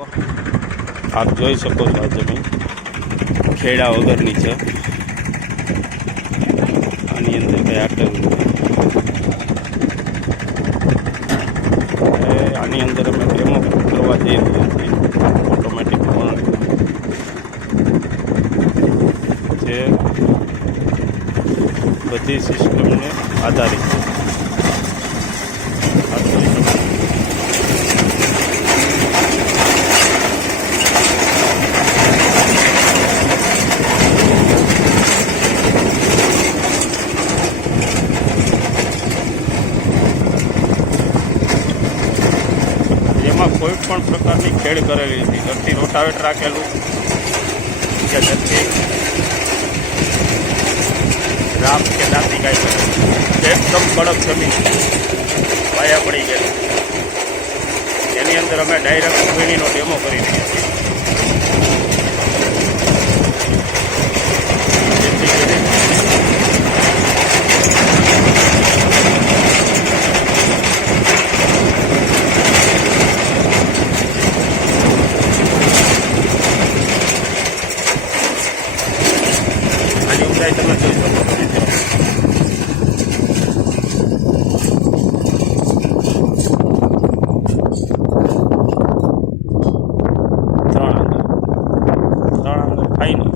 આપ જોઈ શકો છો આ જમીન ખેડા વગરની છે. આની અંદર કંઈ આટેલું આની અંદર અમે ડેમો કરવા જઈ રહ્યા છીએ. ઓટોમેટિક પણ જે બધી સિસ્ટમને આધારિત છે. એમાં કોઈ પણ પ્રકારની ખેડ કરેલી નથી. ઘરથી રોટાવેટર રાખેલું કે ઘરથી રાપ કે દાંતી કાંઈ એકદમ કડક જમીન વાયા પડી ગયેલી. એની અંદર અમે ડાયરેક્ટ વીણીનો ડેમો કરી રહ્યા છીએ. આની ઊંચાઈ તમે જોઈ શકો છો મિત્રો. ત્રણ આંગળ ફાઈનલ.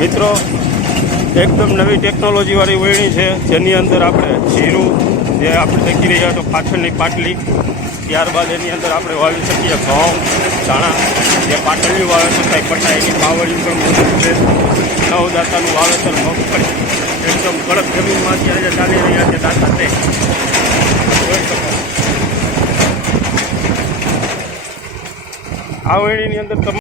મિત્રો એકદમ નવી ટેકનોલોજીવાળી વળણી છે, જેની અંદર આપણે જીરું જે આપણે દેખી રહ્યા તો પાછળની પાટલી, ત્યારબાદ એની અંદર આપણે વાવી શકીએ ઘઉં, ચણા, જે પાટલીનું વાવેતર થાય પટાય એની પાવડિયું પણ મોટું છે. નવદાતાનું વાવેતર મગફળી એકદમ કડક જમીનમાંથી આજે ચાલી રહ્યા છે. દાતા તે જોઈ શકો. આ વળણીની અંદર